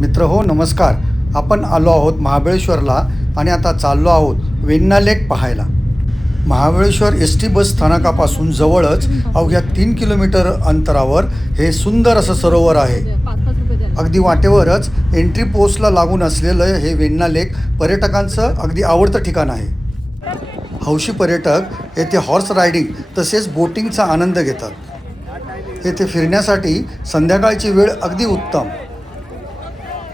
मित्र हो नमस्कार. आपण आलो आहोत महाबळेश्वरला आणि आता चाललो आहोत वेन्ना लेक पाहायला. महाबळेश्वर एस टी बस स्थानकापासून जवळच अवघ्या तीन किलोमीटर अंतरावर हे सुंदर असं सरोवर आहे. अगदी वाटेवरच एंट्री पोस्टला लागून असलेलं हे वेन्ना लेक पर्यटकांचं अगदी आवडतं ठिकाण आहे. हौशी पर्यटक येथे हॉर्स रायडिंग तसेच बोटिंगचा आनंद घेतात. येथे फिरण्यासाठी संध्याकाळची वेळ अगदी उत्तम.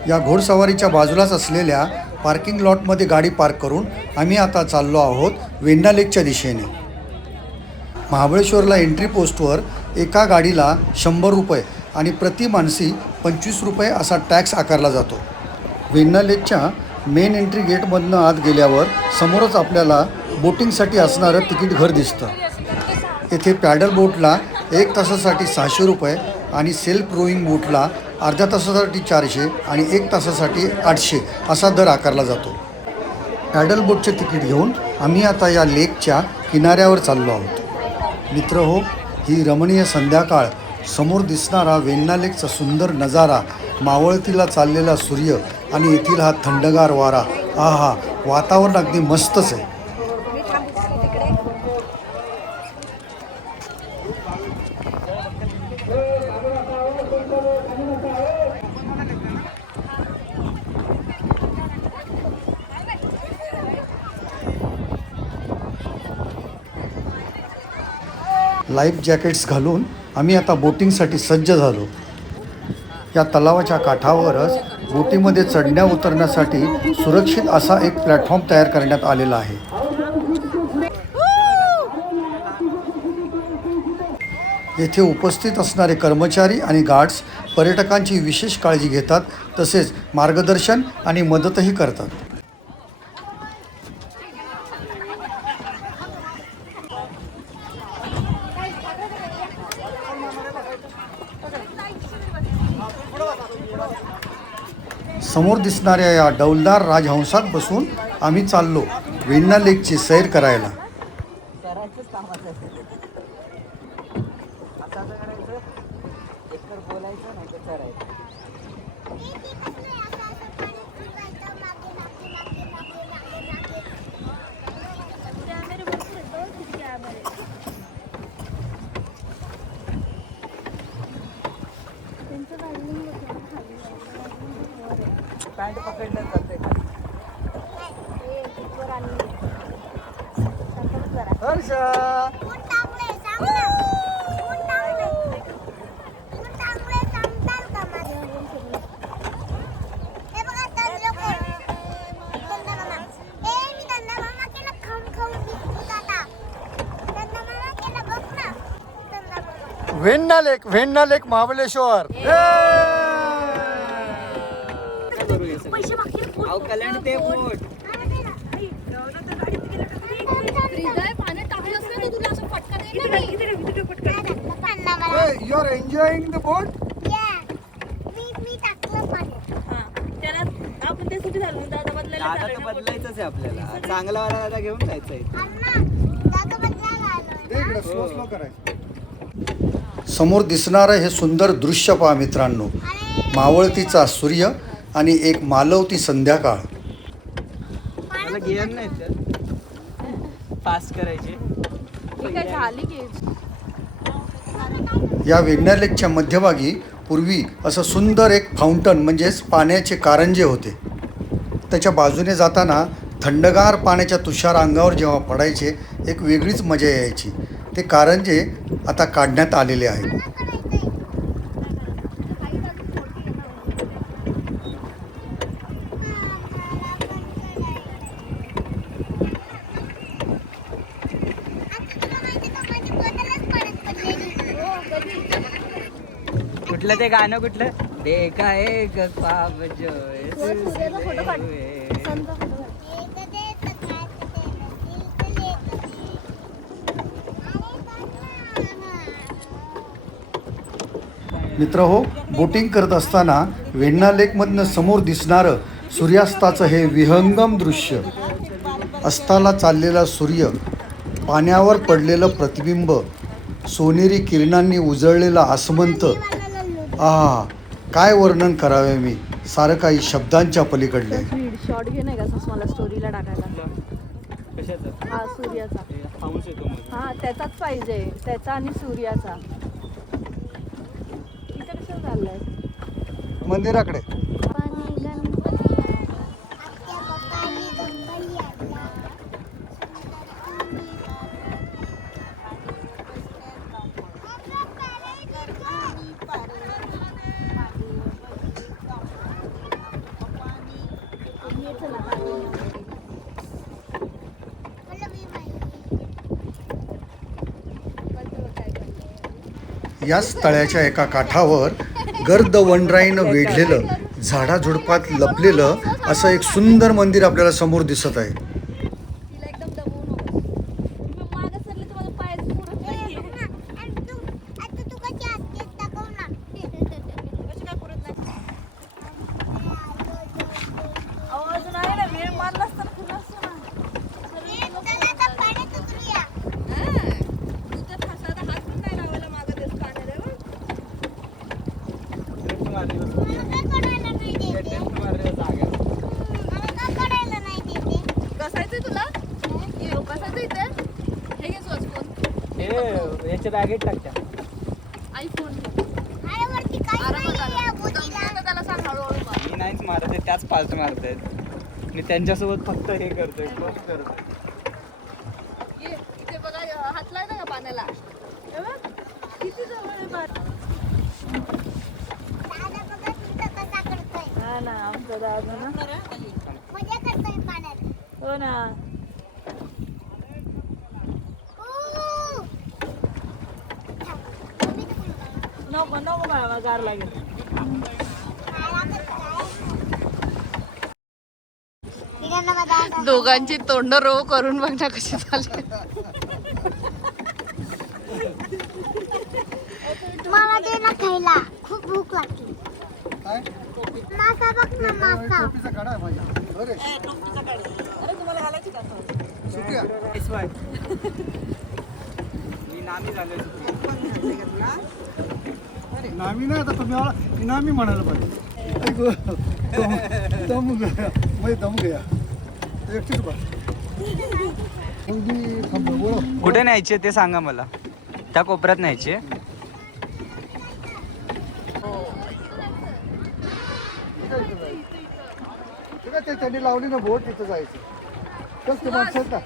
या घोडसवारीच्या बाजूलाच असलेल्या पार्किंग लॉटमध्ये गाडी पार्क करून आम्ही आता चाललो आहोत वेन्ना लेकच्या दिशेने. महाबळेश्वरला एंट्री पोस्टवर एका गाडीला शंभर रुपये आणि प्रति माणसी पंचवीस रुपये असा टॅक्स आकारला जातो. वेन्ना लेकच्या मेन एंट्री गेटमधनं आत गेल्यावर समोरच आपल्याला बोटिंगसाठी असणारं तिकीट घर दिसतं. येथे पॅडल बोटला एक तासासाठी सहाशे रुपये आणि सेल्फ रोईंग बोटला अर्ध्या तासासाठी चारशे आणि एक तासासाठी आठशे असा दर आकारला जातो. पॅडल बोटचे तिकीट घेऊन आम्ही आता या लेकच्या किनाऱ्यावर चाललो आहोत. मित्र हो ही रमणीय संध्याकाळ समोर दिसणारा वेण्णा लेकचा सुंदर नजारा मावळतीला चाललेला सूर्य आणि येथील हा थंडगार वारा आहा वातावरण अगदी मस्तच आहे. लाईफ जॅकेट्स घालून आम्ही आता बोटिंगसाठी सज्ज झालो. या तलावाच्या काठावरच बोटीमध्ये चढण्या उतरण्यासाठी सुरक्षित असा एक प्लॅटफॉर्म तयार करण्यात आलेला आहे. येथे उपस्थित असणारे कर्मचारी आणि गार्ड्स पर्यटकांची विशेष काळजी घेतात तसेच मार्गदर्शन आणि मदतही करतात. समोर दिसणाऱ्या या डौलदार राजहंसात बसून आम्ही चाललो वेण्णा लेकची सैर करायला करायचंच कामाचं आहे आता असं करायचं एकतर बोलायचं नाही तर चढायचं पॅन्ट पकडलं जाते हर्ष! वेण्णा लेक वेण्णा लेक महाबळेश्वर. अहो कल्याण ते boat. You are enjoying the boat दादा तर बदलायचंच आहे आपल्याला. चांगला वाला दादा घेऊन जायचंय. स्लो स्लो समोर दिसणारं हे सुंदर दृश्य पहा मित्रांनो. मावळतीचा सूर्य आणि एक मालवती संध्याकाळ. मला गिअर नाही तर. पास करायचे. काय झाली की. या वेण्णा लेकच्या मध्यभागी पूर्वी असं सुंदर एक फाउंटन म्हणजेच पाण्याचे कारंजे होते. त्याच्या बाजूने जाताना थंडगार पाण्याच्या तुषार अंगावर जेव्हा पडायचे एक वेगळीच मजा यायची. ते कारंजे आता काढण्यात आलेले आहेत. कुठलं ते गाणं कुठलं? देखा एक ख्वाब जो मित्र हो बोटिंग करत असताना वेण्णा लेकमधनं समोर दिसणारं सूर्यास्ताचं हे विहंगम दृश्य. अस्ताला चाललेला सूर्य पाण्यावर पडलेलं प्रतिबिंब सोनेरी किरणांनी उजळलेला आसमंत आहा काय वर्णन करावे मी? सारं काही शब्दांच्या पलीकडले. शॉर्ट घे नाही का असं मला स्टोरीला टाकायला? कशाचं? हा सूर्याचा. पाऊस येतो मग हा त्याचाच पाहिजे. त्याचा आणि सूर्याचा. इथे कसं चाललंय मंदिराकडे. याच तळ्याच्या एका काठावर गर्द वनराईनं वेढलेलं झाडाझुडपात लपलेलं असं एक सुंदर मंदिर आपल्याला समोर दिसत आहे तिला एकदम दमवू नको मागं सरले तुम्हाला पाय पुरत नाही कशी काय पुरत नाही अहो अजून आहे ना वेळ मारला असता ना खुला असतो ना तू तर फसादा हात पण नाही लावायला मागत आहेस पाण्याला बघ. ड्रिफ्ट मारली ड्रिफ्ट मारली जागा कसायचंय तुला येऊ कसायचं इथे हे घे स्वच्छ फोन हे याच्या बॅगेत टाकत्या. आयफोन आरामात आरामात. दमतो तर त्याला सांग हळूहळू. मी नाहीच मारत आहे त्याच पाच मारत आहेत मी त्यांच्यासोबत फक्त हे करतोय क्लोज करतोय. ये इथे बघा हात ना का पाण्याला? हे बघ, किती जवळ आहे बार हा ना आमचा दादा ना. हो ना. नको नको बाळा गार लागेल. दोघांची तोंड रो करून बघण्या कशी झाली. मला दे ना खायला. खूप भूक लागली. काय? मासा बघ ना मासा. टोपीचा काढा आहे. माझ्या अरे अरे तुम्हाला घालायची का सुप्रिया Nice one. मी नामी झालोय नामी नाही आता तुम्ही आला- इनामी म्हणायला पाहिजे. ऐकू, दम दम गया. मैं दम गया. एकटीच कुठे न्यायचे ते सांगा मला. त्या कोपऱ्यात न्यायचे. ठीक आहे ते त्यांनी लावली ना बोट तिथं जायचं. चल ते माणसं आहेत का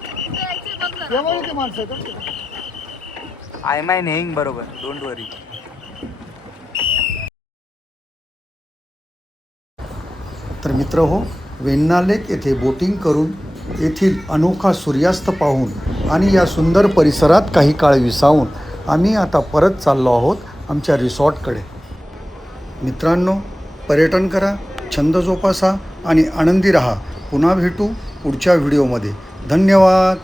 केव्हा ते माणसं आहेत? का? आय माय नेईंग बरोबर. डोंट वरी तर मित्र हो. वेन्नालेक येथे बोटिंग करून येथील अनोखा सूर्यास्त पाहून आणि या सुंदर परिसरात काही काळ विसावून आम्ही आता परत चाललो आहोत आमच्या रिसॉर्टकडे. मित्रांनो पर्यटन करा छंद जोपासा आणि आनंदी रहा. पुन्हा भेटू पुढच्या व्हिडिओमध्ये. धन्यवाद!